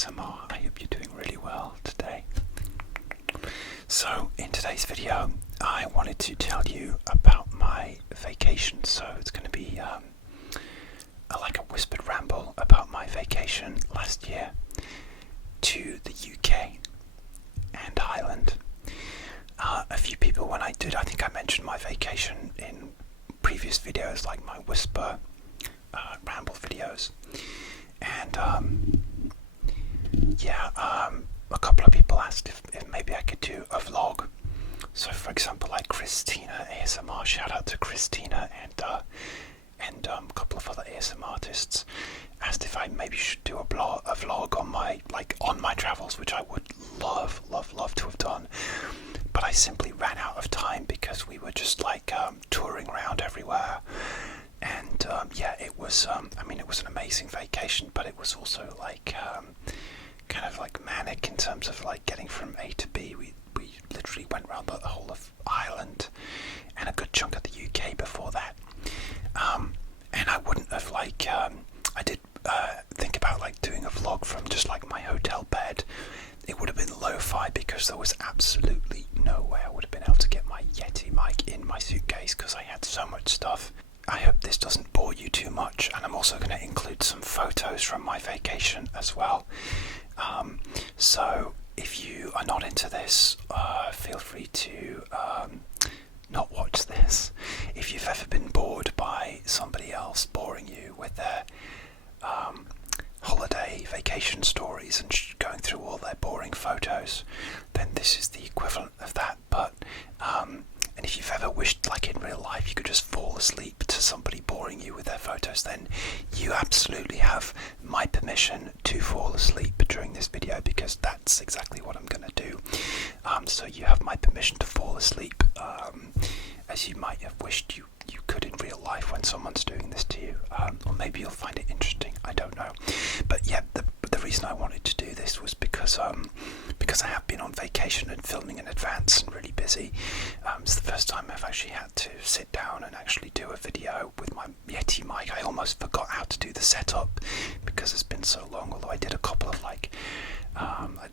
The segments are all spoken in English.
ASMR. I hope you're doing really well today. So in today's video I wanted to tell you about my vacation. So it's going to be like a whispered ramble about my vacation last year to the UK and Ireland. A few people, when I think I mentioned my vacation in previous videos, like my whisper ramble videos, and a couple of people asked if maybe I could do a vlog. So for example, like Christina ASMR, shout out to Christina, and a couple of other ASMR artists asked if I maybe should do a vlog on my travels, which I would love to have done, but I simply ran out of time because we were just touring around everywhere. And it was it was an amazing vacation, but it was also kind of manic in terms of getting from A to B. We literally went around the whole of Ireland and a good chunk of the UK before that. And I wouldn't have I did think about doing a vlog from just my hotel bed. It would have been lo-fi because there was absolutely no way I would have been able to get my Yeti mic in my suitcase because I had so much stuff. I hope this doesn't bore you too much, and I'm also going to include some photos from my vacation as well. So if you are not into this, feel free to not watch this. If you've ever been bored by somebody else boring you with their holiday vacation stories and going through all their boring photos, then this is the equivalent of that. But and if you've ever wished in real life you could just fall asleep to somebody boring you with their photos, then you absolutely have my permission to fall asleep during this video, because that's exactly what I'm going to do. So you have my permission to fall asleep, as you might have wished you could in real life when someone's doing this to you. Or maybe you'll find it interesting, I don't know. But yeah, the reason I wanted to do this was because I have been on vacation and filming in advance and really busy. It's the first time I've actually had to sit down and actually do a video with my Yeti mic. I almost forgot how to do the setup because it's been so long, although I did a couple of I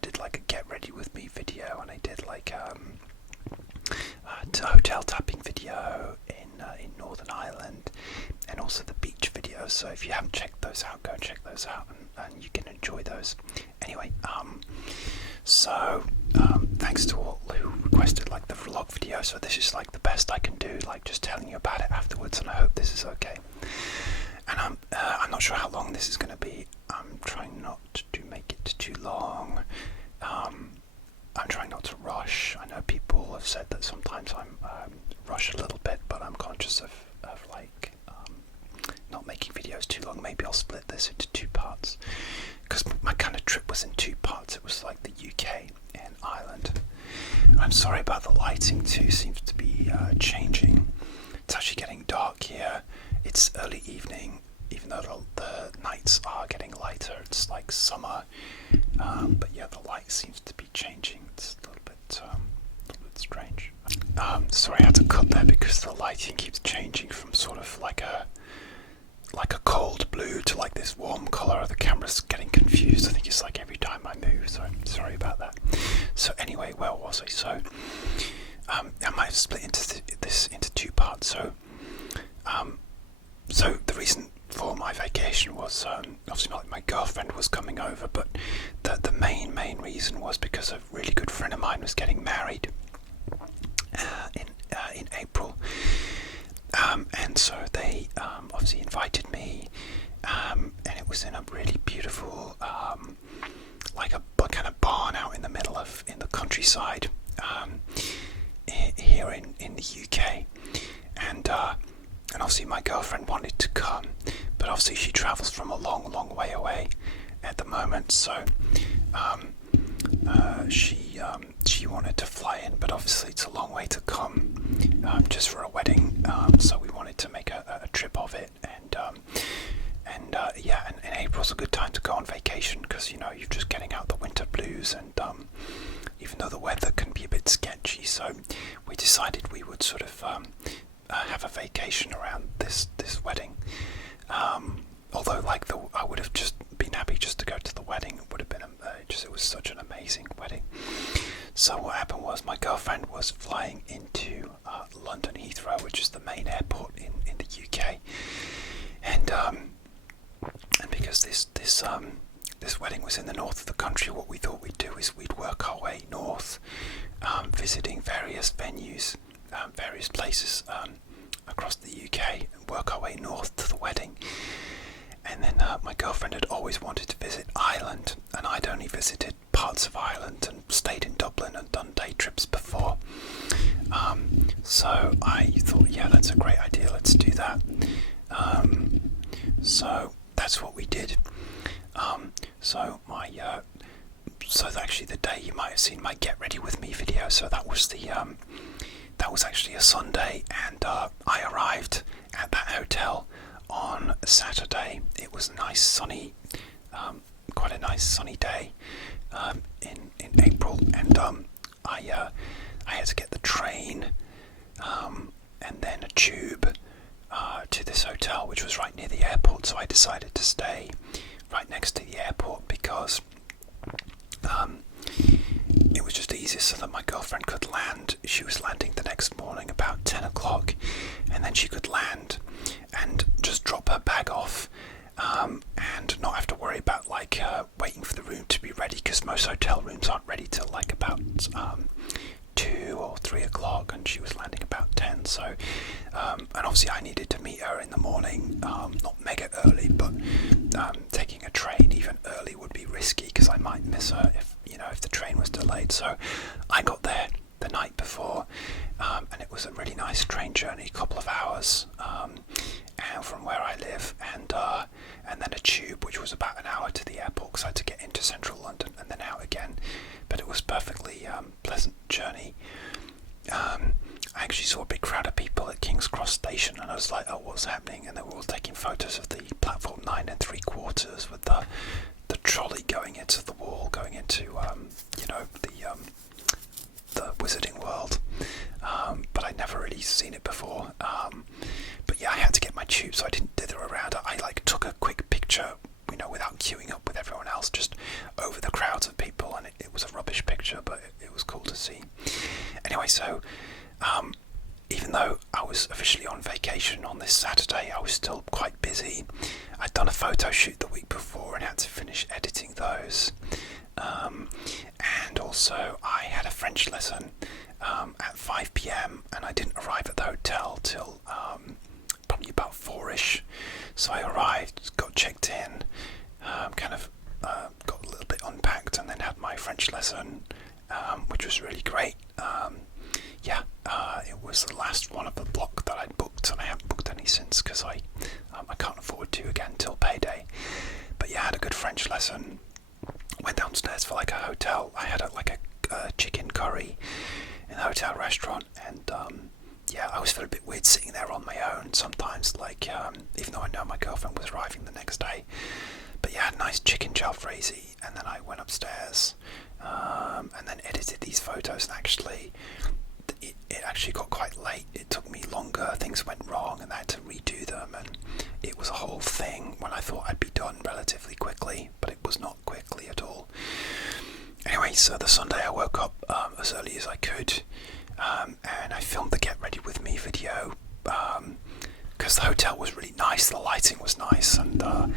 did a get ready with me video, and I did a hotel tapping video in Northern Ireland, and also the beach videos. So if you haven't checked those out, go and check those out, and you can enjoy those. Anyway, thanks to all who requested the vlog video. So this is the best I can do, just telling you about it afterwards, and I hope this is okay. And I'm not sure how long this is going to be. I'm trying not to make it too long. I'm trying not to rush. I know people have said that sometimes I'm rush a little bit, but I'm conscious of not making videos too long. Maybe I'll split this into two parts, because my kind of trip was in two parts. It was the UK and Ireland. I'm sorry about the lighting too, seems to be changing. It's actually getting dark here. It's early evening, even though the nights are getting lighter. It's summer, but yeah, the light seems to be changing. It's a little bit strange. Sorry, I had to cut there because the lighting keeps changing from sort of like a cold blue to this warm colour. The camera's getting confused. I think it's every time I move, so I'm sorry about that. So anyway, where was I? So I might have split this into two parts. So the reason for my vacation was obviously my girlfriend was coming over, but the main reason was because a really good friend of mine was getting married in April, and so they obviously invited me, and it was in a really beautiful a kind of barn out in the middle in the countryside here in the UK, and obviously my girlfriend wanted to come, but obviously she travels from a long way away at the moment, so she wanted to fly in, but obviously it's a long way to come just for a wedding, so we wanted to make a trip of it, and April's a good time to go on vacation because you're just getting out the winter blues, and even though the weather can be a bit sketchy, so we decided we would sort of have a vacation around this wedding. Although I would have just been happy just to go to the wedding. It would have been this wedding was in the north of the country. What we thought we'd do is we'd work our way north, visiting various venues, various places across the UK, and work our way north to the wedding. And then my girlfriend had always wanted to visit Ireland, and I'd only visited parts of Ireland and stayed in Dublin and done day trips before. So I thought, yeah, that's a great idea, let's do that. So that's what we did. So actually the day you might have seen my Get Ready With Me video, so that was actually a Sunday, and I arrived at that hotel on Saturday. It was a nice sunny, quite a nice sunny day in April, and I had to get the train and then a tube to this hotel, which was right near the airport. So I decided to stay right next to the airport because it was just easier so that my girlfriend could land. She was landing the next morning about 10 o'clock, and then she could land and just drop her bag off and not have to worry about waiting for the room to be ready, because most hotel rooms aren't ready till about 2 or 3 o'clock, and she was landing about 10. So and obviously I needed to meet her in the morning, not mega early, but taking a train even early would be risky because I might miss her if the train was delayed. So I got there the night before, and it was a really nice train journey, a couple of hours from where I live, and then a tube, which was about an hour to the airport because I had to get into central London and then out again. But it was perfectly pleasant journey. I actually saw a big crowd of people at King's Cross Station, and I was like, oh, what's happening? And they were all taking photos of the platform 9 3/4 with the trolley going into the wall, going into the Wizarding World. But I'd never really seen it before. But yeah, I had to get my tube, so I didn't dither around. I took a quick picture, without queuing up with everyone else, just over the crowds of people, and it was a rubbish picture, but it was cool to see. Anyway, so even though I was officially on vacation on this Saturday, I was still quite busy. I'd done a photo shoot the week before and had to finish editing those. And also I had a French lesson at 5 p.m, and I didn't arrive at the hotel till probably about 4ish. So I arrived, got checked in, got a little bit unpacked, and then had my French lesson, which was really great. It was the last one of the block that I'd booked, and I haven't booked any since because I can't afford to again till payday. But yeah, I had a good French lesson. Went downstairs for a hotel. I had a chicken curry in the hotel restaurant, and I always felt a bit weird sitting there on my own sometimes, even though I know my girlfriend was arriving the next day. But yeah, I had a nice chicken jalfrezi, and then I went upstairs and then edited these photos, and actually it actually got quite late. It took me longer, things went wrong, and I had to redo them, and it was a whole thing when I thought I'd be done relatively quickly, but it was not quickly at all. Anyway, so the Sunday I woke up as early as I could, and I filmed the Get Ready With Me video, because the hotel was really nice, the lighting was nice, and I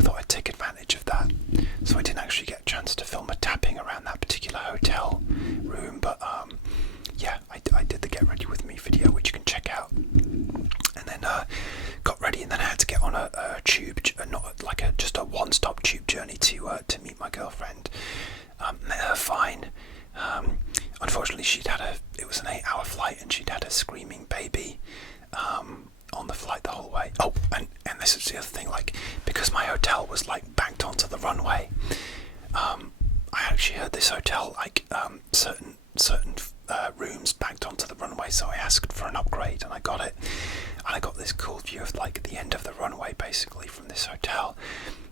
thought I'd take advantage of that. So I didn't actually get a chance to film a tapping around that particular hotel room, but I did the Get Ready With Me video, which you can check out. And then got ready, and then I had to get on a tube, just a one-stop tube journey to meet my girlfriend. Met her fine. Unfortunately, it was an 8-hour flight, and she'd had a screaming baby on the flight the whole way. Oh, and this is the other thing, because my hotel was backed onto the runway, I actually heard this hotel certain rooms backed onto the runway, so I asked for an upgrade, and I got it, and I got this cool view of the end of the runway basically from this hotel,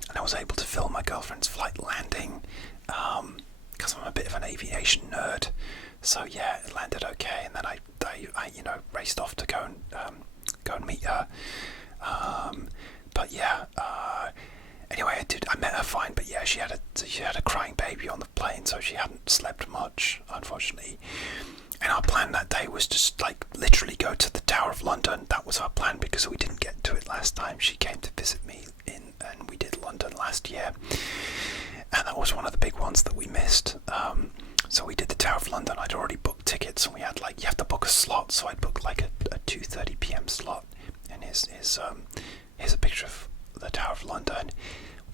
and I was able to film my girlfriend's flight landing, because I'm a bit of an aviation nerd. So yeah, it landed okay, and then I raced off to go and meet her. Anyway, I met her fine, but yeah, she had a crying baby on the plane, so she hadn't slept much, unfortunately. And our plan that day was just literally go to the Tower of London. That was our plan because we didn't get to it last time. She came to visit me and we did London last year. ones that we missed. So we did the Tower of London. I'd already booked tickets, and we had you have to book a slot. So I booked a 2:30 p.m. slot. And here's a picture of the Tower of London.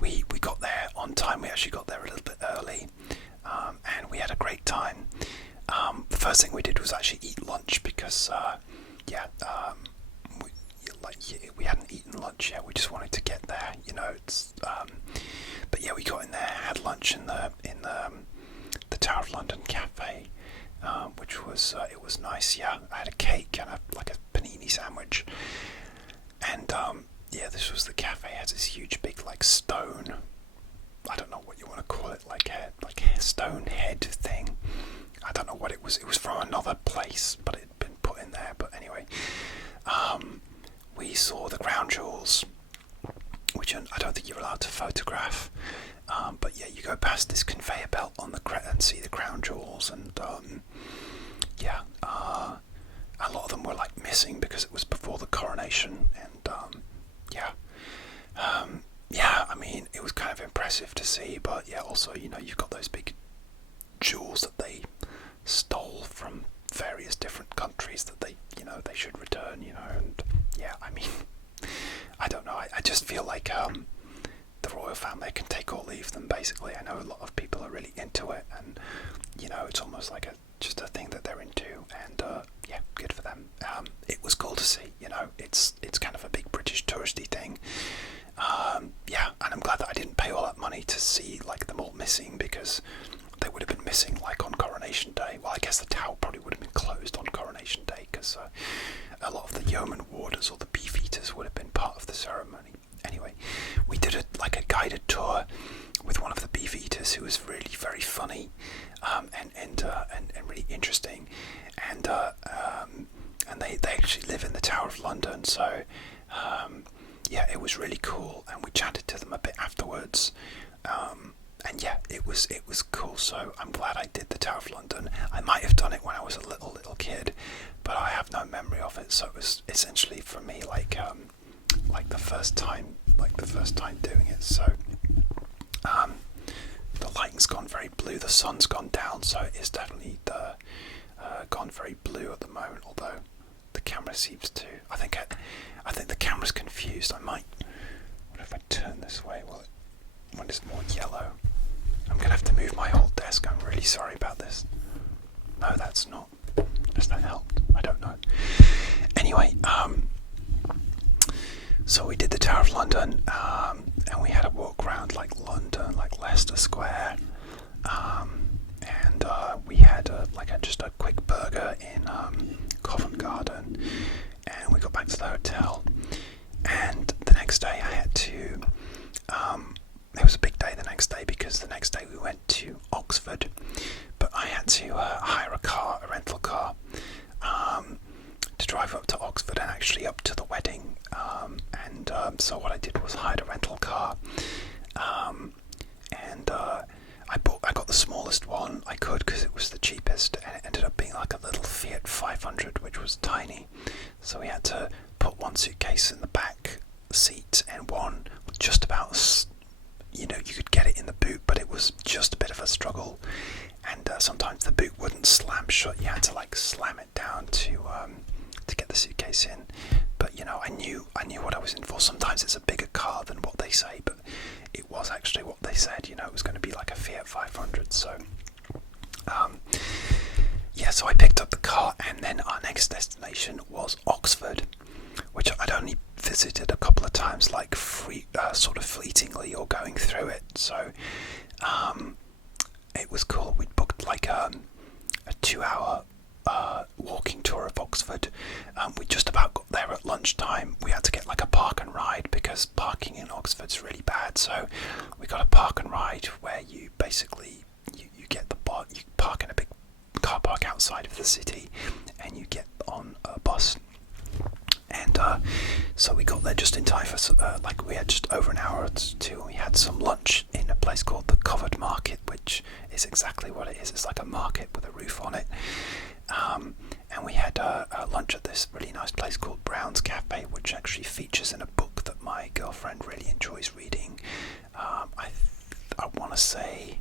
We got there on time. We actually got there a little bit early, and we had a great time. The first thing we did was actually eat lunch because we hadn't eaten lunch yet. We just wanted to get there, but yeah, we got in there, had lunch in the Tower of London cafe, which was it was nice. Yeah, I had a cake and a panini sandwich, and this was the cafe. It has this huge big stone. I don't know what you want to call it, like a stone head thing. I don't know what it was. It was from another place, but it had been put in there. But anyway, we saw the crown jewels, which I don't think you're allowed to photograph. But yeah, you go past this conveyor belt on the and see the crown jewels, and a lot of them were missing because it was before the coronation, and I mean, it was kind of impressive to see. But yeah, also you've got those big jewels that they stole from various different countries that they should return, and yeah, I mean, I don't know, I just feel like the royal family can take or leave them, basically. I know a lot of people are really into it, and it's almost like just a thing that they're into, and yeah, good for them. It was cool to see, it's kind of a big British touristy thing. Yeah, and I'm glad that I didn't pay all that money to see them all missing, because they would have been missing on Coronation Day. Well, I guess the Tower probably would have been closed on Coronation Day, because a lot of the yeoman warders or the beefeaters would have been part of the ceremony. Anyway, we did a guided tour with one of the beefeaters who was really very funny, and really interesting, and they actually live in the Tower of London, so yeah, it was really cool, and we chatted to them a bit afterwards. And yeah, it was cool. So I'm glad I did the Tower of London. I might have done it when I was a little kid, but I have no memory of it. So it was essentially for me the first time doing it. So the lighting's gone very blue. The sun's gone down, so it is definitely gone very blue at the moment. Although the camera seems to. I think the camera's confused. I might. What if I turn this way? When it's more yellow. I'm going to have to move my whole desk. I'm really sorry about this. No, that's not. Has that helped? I don't know. Anyway, so we did the Tower of London, and we had a walk around London, Leicester Square, and we had just a quick burger in Covent Garden, and we got back to the hotel, and the next day I had to it was a big day the next day, because the next day we went to Oxford, but I had to hire a rental car, to drive up to Oxford and actually up to the wedding, and so what I did was hired a rental car, and I got the smallest one I could because it was the cheapest, and it ended up being a little Fiat 500, which was tiny, so we had to put one suitcase in the back seat and one just about you could get it in the boot, but it was just a bit of a struggle, and sometimes the boot wouldn't slam shut. You had to slam it down to get the suitcase in. But I knew what I was in for. Sometimes it's a bigger car than what they say, but it was actually what they said. It was going to be a Fiat 500. So so I picked up the car, and then our next destination was Oxford, which I'd only visited a couple of times, sort of fleetingly or going through it. So it was cool. We'd booked a 2-hour walking tour of Oxford. We just about got there at lunchtime. We had to get a park and ride because parking in Oxford's really bad. So we got a park and ride where you basically you get the you park in a big car park outside of the city, and you get on a bus. And so we got there just in time for we had just over an hour or two. We had some lunch in a place called the Covered Market, which is exactly what it is. It's like a market with a roof on it. And we had lunch at this really nice place called Brown's Cafe, which actually features in a book that my girlfriend really enjoys reading. I want to say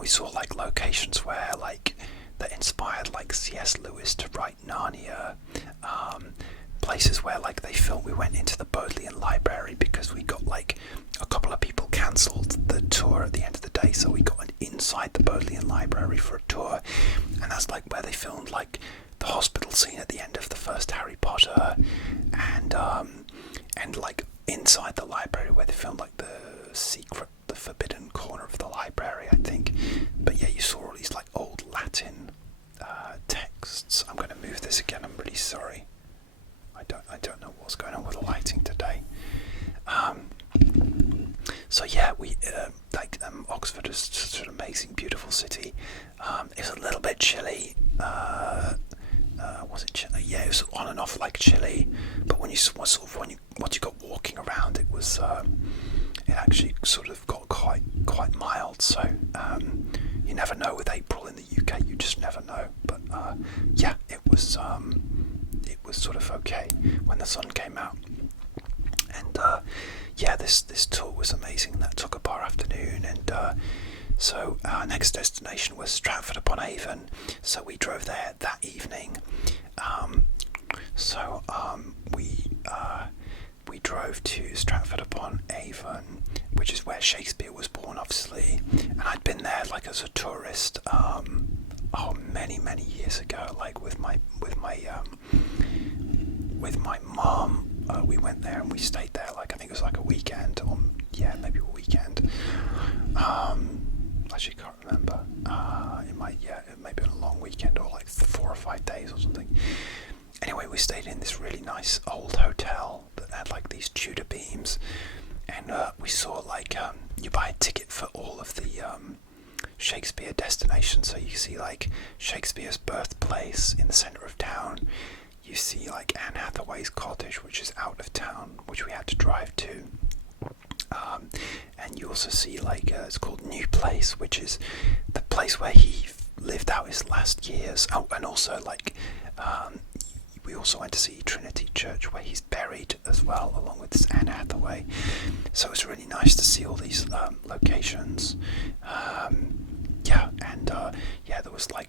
we saw like locations where like that inspired like C.S. Lewis to write Narnia. Places where like they filmed. We went into the Bodleian Library because we got like a couple of people cancelled the tour at the end of the day, so we got inside the Bodleian Library for a tour, and that's like where they filmed like the hospital scene at the end of the first Harry Potter, and like inside the library where they filmed like the forbidden corner of the library, I think. But yeah, you saw all these like old Latin texts. I'm going to move this again. I'm really sorry. I don't know what's going on with the lighting today. So yeah, we Oxford is such an amazing, beautiful city. It was a little bit chilly. Was it chilly? Yeah, it was on and off like chilly. But when you once you got walking around, it was it actually sort of got quite mild. So you never know with April in the UK. You just never know. But yeah, it was sort of okay when the sun came out. And yeah, this tour was amazing. That took up our afternoon, and so our next destination was Stratford upon Avon. So we drove there that evening. We drove to Stratford upon Avon, which is where Shakespeare was born, obviously. And I'd been there like as a tourist, many years ago, like with my mum. We went there and we stayed there, like I think it was like a weekend, or yeah, maybe a weekend. Actually can't remember. It may have been a long weekend, or like 4 or 5 days or something. Anyway, we stayed in this really nice old hotel that had like these Tudor beams, and we saw like you buy a ticket for all of the Shakespeare destinations. So you see like Shakespeare's birthplace in the centre of town. You see like Anne Hathaway's cottage, which is out of town, which we had to drive to. And you also see like it's called New Place, which is the place where he lived out his last years. Oh, and also like we also went to see Trinity Church, where he's buried as well, along with Anne Hathaway. So it's really nice to see all these locations. There was like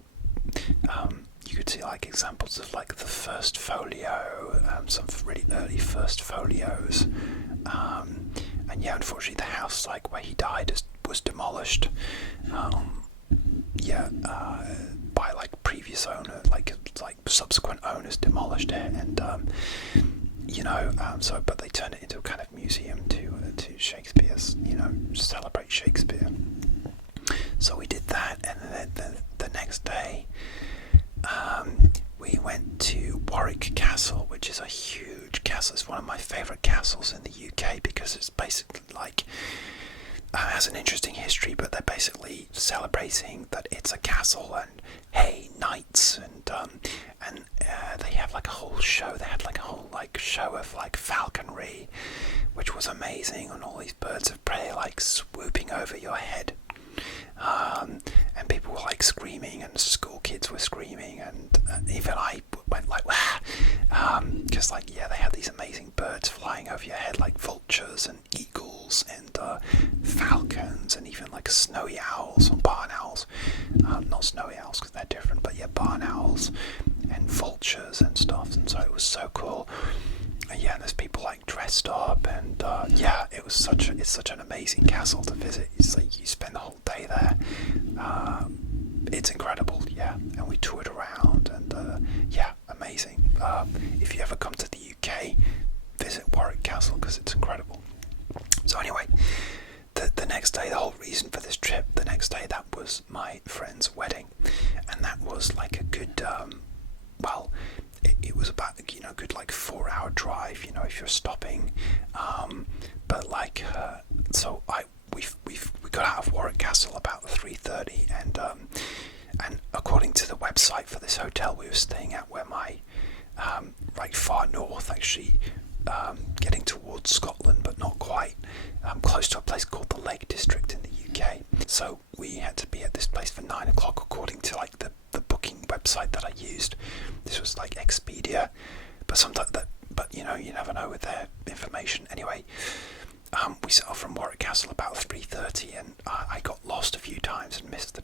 you could see like examples of like the first folio, some really early first folios, and yeah, unfortunately the house like where he died was demolished, by like previous owner, like subsequent owners demolished it, and but they turned it into a kind of museum to Shakespeare's, celebrate Shakespeare. So we did that, and then the next day we went to Warwick Castle, which is a huge castle. It's one of my favourite castles in the UK because it's basically like has an interesting history, but they're basically celebrating that it's a castle and hey, knights, and they have like a whole show. They had like a whole like show of like falconry, which was amazing, and all these birds of prey like swooping over your head. And people were like screaming, and school kids were screaming, and even I went like, because like yeah, they had these amazing birds flying over your head, like vultures and eagles and falcons, and even like snowy owls or barn owls. Not snowy owls because they're different, but yeah, barn owls and vultures and stuff. And so it was so cool. Yeah, and there's people like dressed up, and it's such an amazing castle to visit. It's like you spend the whole day there. It's incredible, yeah. And we toured around, and amazing. If you ever come to the UK, visit Warwick Castle because it's incredible. So anyway, the next day, the whole reason for this trip, the next day, that was my friend's wedding, and that was like a good it was about good like 4-hour drive, if you're stopping, but like so we got out of Warwick Castle about 3:30, and according to the website for this hotel we were staying at, where my far north actually, getting towards Scotland but not quite, close to a place called the Lake District in the UK. So we had to be at this place for 9 o'clock according to like the booking website that I used. This was like Expedia, but sometimes you never know with their information. Anyway, we set off from Warwick Castle about 3:30, and I got lost a few times and missed the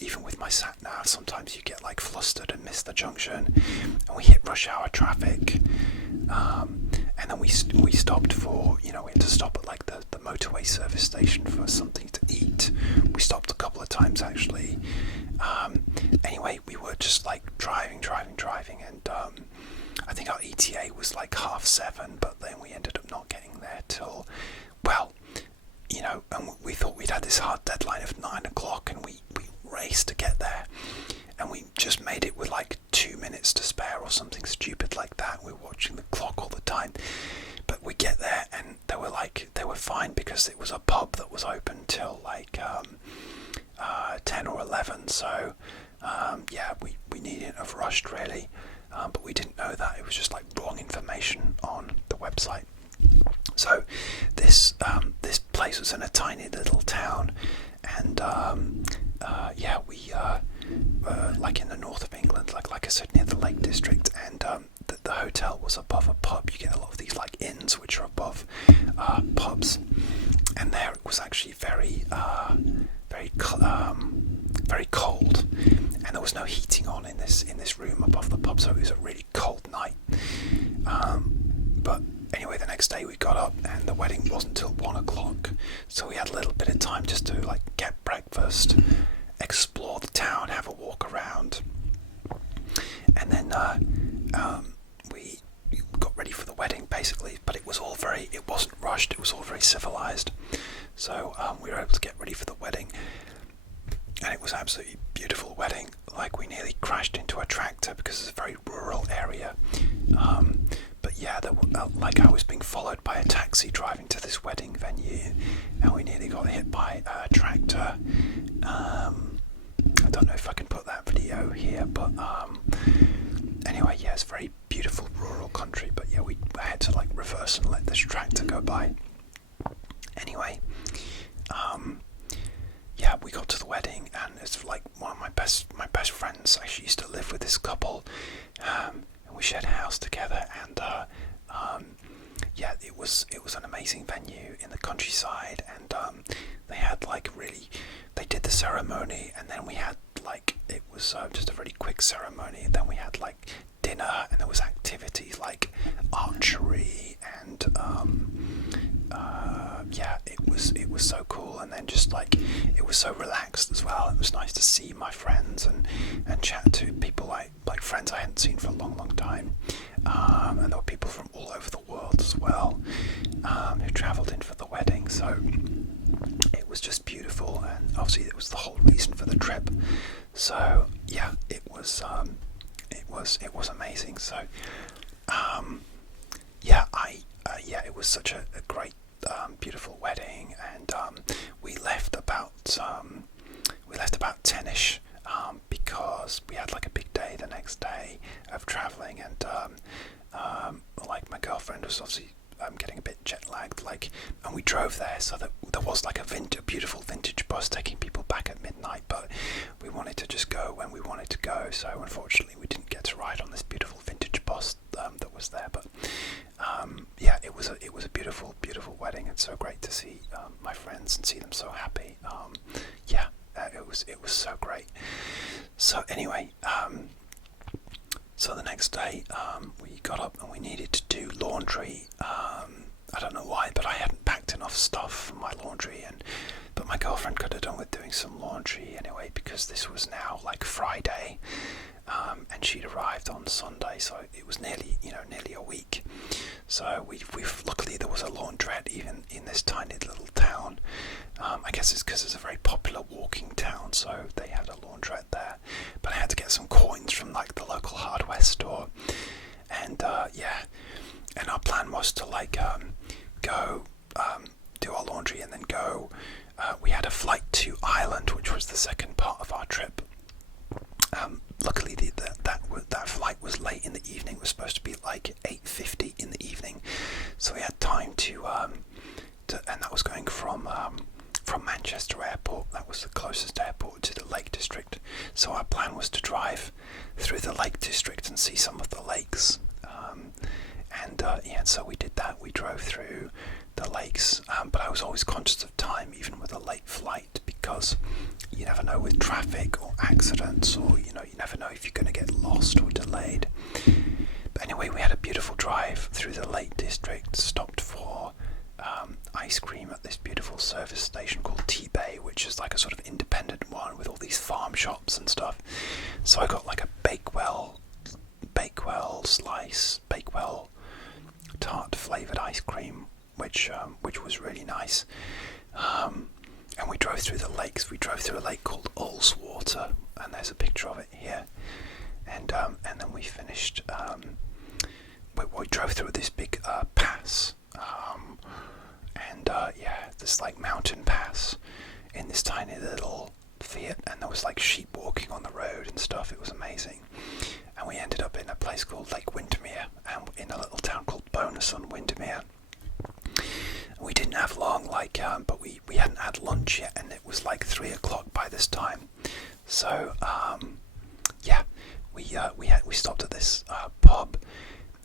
even with my sat nav, sometimes you get like flustered and miss the junction, and we hit rush hour traffic. And then we stopped for, we had to stop at like the motorway service station for something to eat. We stopped a couple of times actually. Anyway, we were just like driving, and I think our ETA was like 7:30, but then we ended up not getting there till, well, and we thought we'd had this hard deadline of 9 o'clock, and we raced to get there, and we just made it with like 2 minutes to spare or something stupid like that. We were watching the clock all the time, but we get there and they were fine because it was a pub that was open till like 10 or 11. So we needn't have rushed really, but we didn't know that. It was just like wrong information on the website. So this place was in a tiny little town, and we like in the north of England, like I said, near the Lake District, and the hotel was above a pub. You get a lot of these like inns which are above pubs, and there it was actually very cold, and there was no heating on in this room above the pub, so it was a really cold night. But anyway, the next day we got up and the wedding wasn't till 1 o'clock, so we had a little bit of time just to like get breakfast, explore the town, have a walk around, and then we got ready for the wedding basically. But it wasn't rushed, it was all very civilized, so we were able to get ready for the wedding, and it was an absolutely beautiful wedding. Like, we nearly crashed into a tractor because it's a very rural area. But yeah, I was being followed by a taxi driving to this wedding venue, and we nearly got hit by a tractor. I don't know if I can put that video here, but anyway, yeah, it's a very beautiful rural country, but yeah, we had to like reverse and let this tractor go by. Anyway, we got to the wedding, and it's like one of my best friends actually used to live with this couple, and we shared a house together, and it was an amazing venue in the countryside, and they did the ceremony, and then we had like, it was just a really quick ceremony, and then we had like dinner, and there was activities like archery, and it was so cool. And then just like, it was so relaxed as well. It was nice to see my friends and chat to people like friends I hadn't seen for a long time, and there were people from all over the world as well, who travelled in for the wedding. So it was just beautiful, and obviously it was the whole reason for the trip. So yeah, it was amazing. So it was such a great beautiful wedding, and we left about 10ish, because we had like a big day the next day of travelling, and like my girlfriend was obviously getting a bit jet lagged, and we drove there, so that there was like a beautiful vintage bus taking people back at midnight, but we wanted to just go when we wanted to go, so unfortunately we didn't get to ride on this beautiful vintage bus that was there. But it was a beautiful wedding. It's so great to see my friends and see them so happy. It was so great. So anyway, so the next day we got up and we needed to do laundry. I don't know why, but I hadn't packed enough stuff for my laundry, but my girlfriend could have done with doing some laundry anyway, because this was now like Friday, and she'd arrived on Sunday, so it was nearly a week. So luckily there was a laundrette even in this tiny little town. I guess it's because it's a very popular walking town, so they had a laundrette there. But I had to get some coins from like the local hardware store, and and our plan was to like go do our laundry and then go. We had a flight to Ireland, which was the second part of our trip. Luckily that flight was late in the evening. It was supposed to be like 8:50 in the evening, so we had time to and that was going from Manchester Airport. That was the closest airport to the Lake District. So our plan was to drive through the Lake District and see some of the lakes, and and so we did that. We drove through the lakes, but I was always conscious of time, even with a late flight, because you never know with traffic or accidents, or you never know if you're going to get lost or delayed. But anyway, we had a beautiful drive through the Lake District, stopped for ice cream at this beautiful service station called T-Bay, which is like a sort of independent one with all these farm shops and stuff. So I got like a Bakewell tart flavoured ice cream, which was really nice. And we drove through the lakes. We drove through a lake called Ullswater, and there's a picture of it here. And then we finished. We drove through this big pass, this like mountain pass in this tiny little Fiat, and there was like sheep walking on the road and stuff. It was amazing. And we ended up in a place called Lake Windermere, and in a little town called Bonus on Windermere. We didn't have long, but we hadn't had lunch yet, and it was like 3 o'clock by this time. So we stopped at this pub,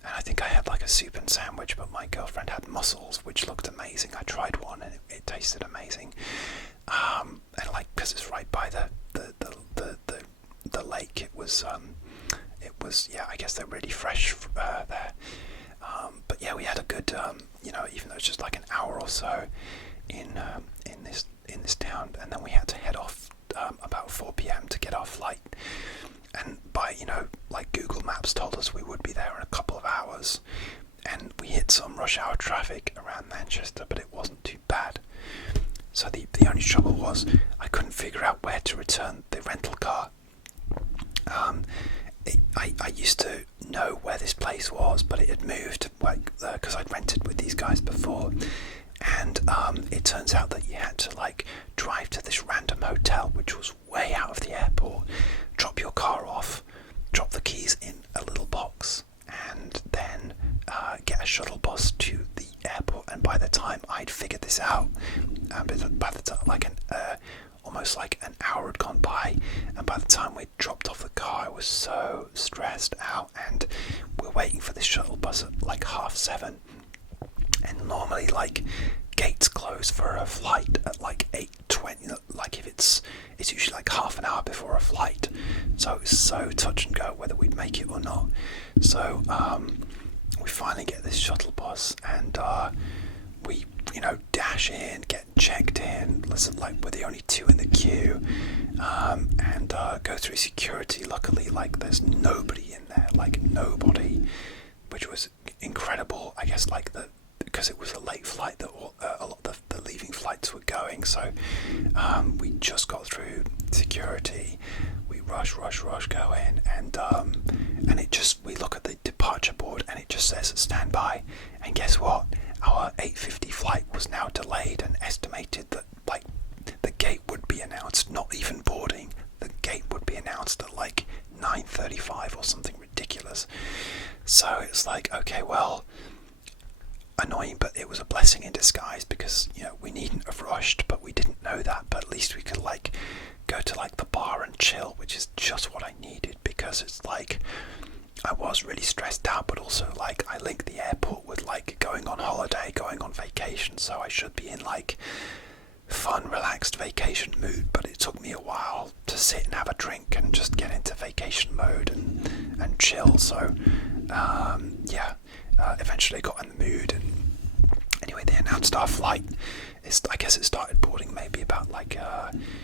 and I think I had like a soup and sandwich, but my girlfriend had mussels, which looked amazing. I tried one, and it tasted amazing. And like, because it's right by the lake, it was I guess they're really fresh there. But yeah, we had a good even though it's just like an hour or so in this town, and then we had to head off about 4 p.m. to get our flight. And by like Google Maps told us we would be there in a couple of hours, and we hit some rush hour traffic around Manchester, but it wasn't too bad. So the only trouble was I couldn't figure out where to return the rental car. I used to know where this place was, but it had moved because I'd rented with these guys before, and it turns out that you had to like drive to this random hotel which was way out of the airport, drop your car off, drop the keys in a little box, and then get a shuttle bus to the airport. And by the time I'd figured this out, by the time almost like an hour had gone by, and by the time we'd dropped off the car, I was so stressed out, and we're waiting for this shuttle bus at like 7:30, and normally like gates close for a flight at like 8:20, like if it's usually like half an hour before a flight, so it was so touch and go whether we'd make it or not. So we finally get this shuttle bus, and we dash in, get checked in, listen, like we're the only two in the queue, and go through security. Luckily, like there's nobody in there, like nobody, which was incredible. I guess like because it was a late flight that a lot of the leaving flights were going, so we just got through security. We rush go in, and we look at the departure board, and it just says standby. And guess what? Our 8:50 flight was now delayed, and estimated that like the gate would be announced, not even boarding. The gate would be announced at like 9:35 or something ridiculous. So it's like, okay, well, annoying, but it was a blessing in disguise, because we needn't have rushed, but we didn't know that. But at least we could like go to like the bar and chill, which is just what I needed, because it's like I was really stressed out, but also like I link the airport with like going on holiday, going on vacation, so I should be in like fun, relaxed vacation mood. But it took me a while to sit and have a drink and just get into vacation mode and chill. So eventually got in the mood, and anyway, they announced our flight. I guess it started boarding maybe about like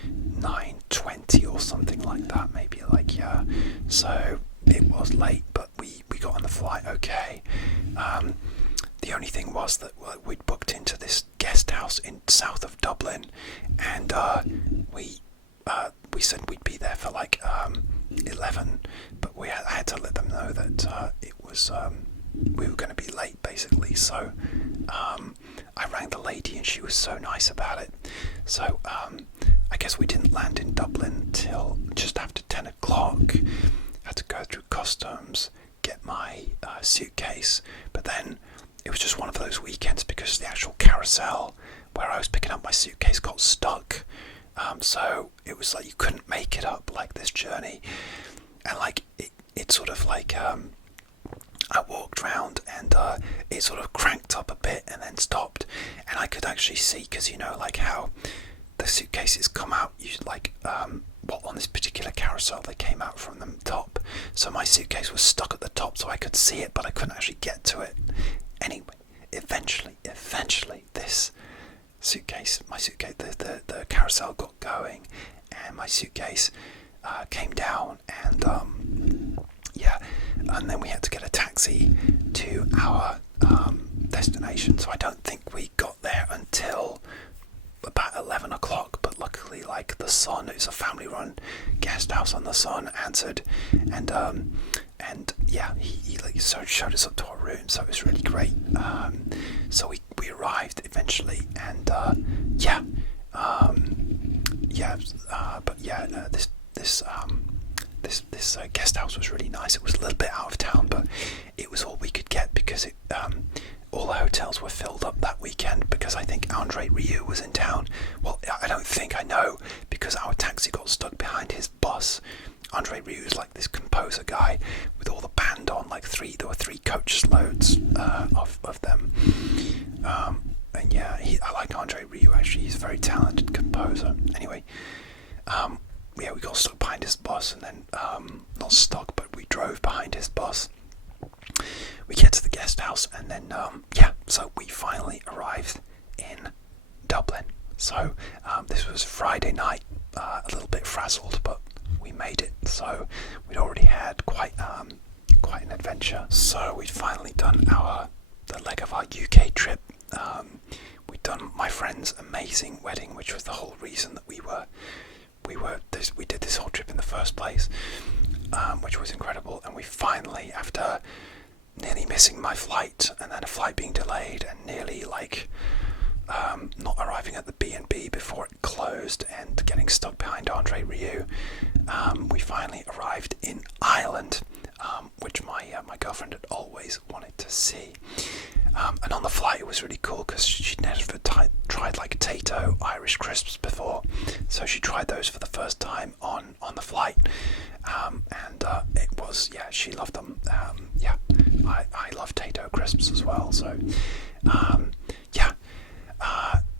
9:20 or something like that, maybe like, yeah. So it was late, but we got on the flight okay. The only thing was that we'd booked into this guest house in south of Dublin, and we said we'd be there for like 11, but I had to let them know that it was we were going to be late, basically. So I rang the lady, and she was so nice about it. So I guess we didn't land in Dublin till just after 10 o'clock. Had to go through customs, get my suitcase, but then it was just one of those weekends, because the actual carousel where I was picking up my suitcase got stuck. So it was like you couldn't make it up, like this journey, and like it sort of like I walked round and it sort of cranked up a bit and then stopped, and I could actually see, because like how the suitcases come out, on this particular carousel they came out from the top, so my suitcase was stuck at the top, so I could see it but I couldn't actually get to it. Anyway, eventually this suitcase, the carousel got going, and my suitcase came down, and and then we had to get a taxi to our destination. So I don't think we got there until about 11 o'clock, but luckily, the Sun, it's a family-run guest house on the Sun, answered, and he showed us up to our room, so it was really great. So we arrived eventually, and this guest house was really nice. It was a little bit out of town, but it was all we could get, because all the hotels were filled up that weekend, because I think Andre Rieu was in town. Well, I don't think, I know, because our taxi got stuck behind his bus. Andre Rieu is this composer guy with all the band on, there were 3 coach loads of them. And I like Andre Rieu, actually. He's a very talented composer. Anyway, we got stuck behind his bus, and then, not stuck, but we drove behind his bus. We get to the guest house, and then, so we finally arrived in Dublin. So, this was Friday night, a little bit frazzled, but we made it. So, we'd already had quite an adventure. So, we'd finally done the leg of our UK trip. We'd done my friend's amazing wedding, which was the whole reason that we did this whole trip in the first place, which was incredible. And we finally, after nearly missing my flight, and then a flight being delayed, and nearly not arriving at the B&B before it closed, and getting stuck behind Andre Rieu, we finally arrived in Ireland, which my girlfriend had always wanted to see. And on the flight it was really cool, because she'd never tried Tato Irish crisps before, so she tried those for the first time on the flight, and it was, she loved them. I love Tato crisps as well, so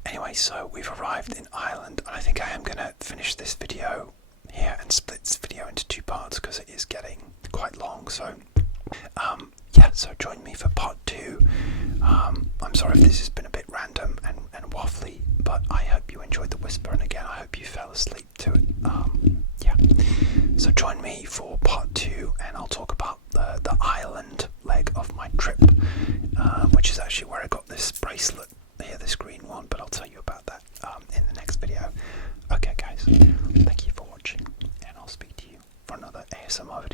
anyway, so we've arrived in Ireland, and I think I am going to finish this video here and split this video into 2 parts, because it is getting quite long. So so join me for part 2. I'm sorry if this has been a bit random and waffly, but I hope you enjoyed the whisper, and again, I hope you fell asleep to it. So join me for part 2, and I'll talk about the Ireland leg of my trip, which is actually where I got this bracelet here, this green one, but I'll tell you about that in the next video. Okay guys, thank you for watching, and I'll speak to you for another ASMR video.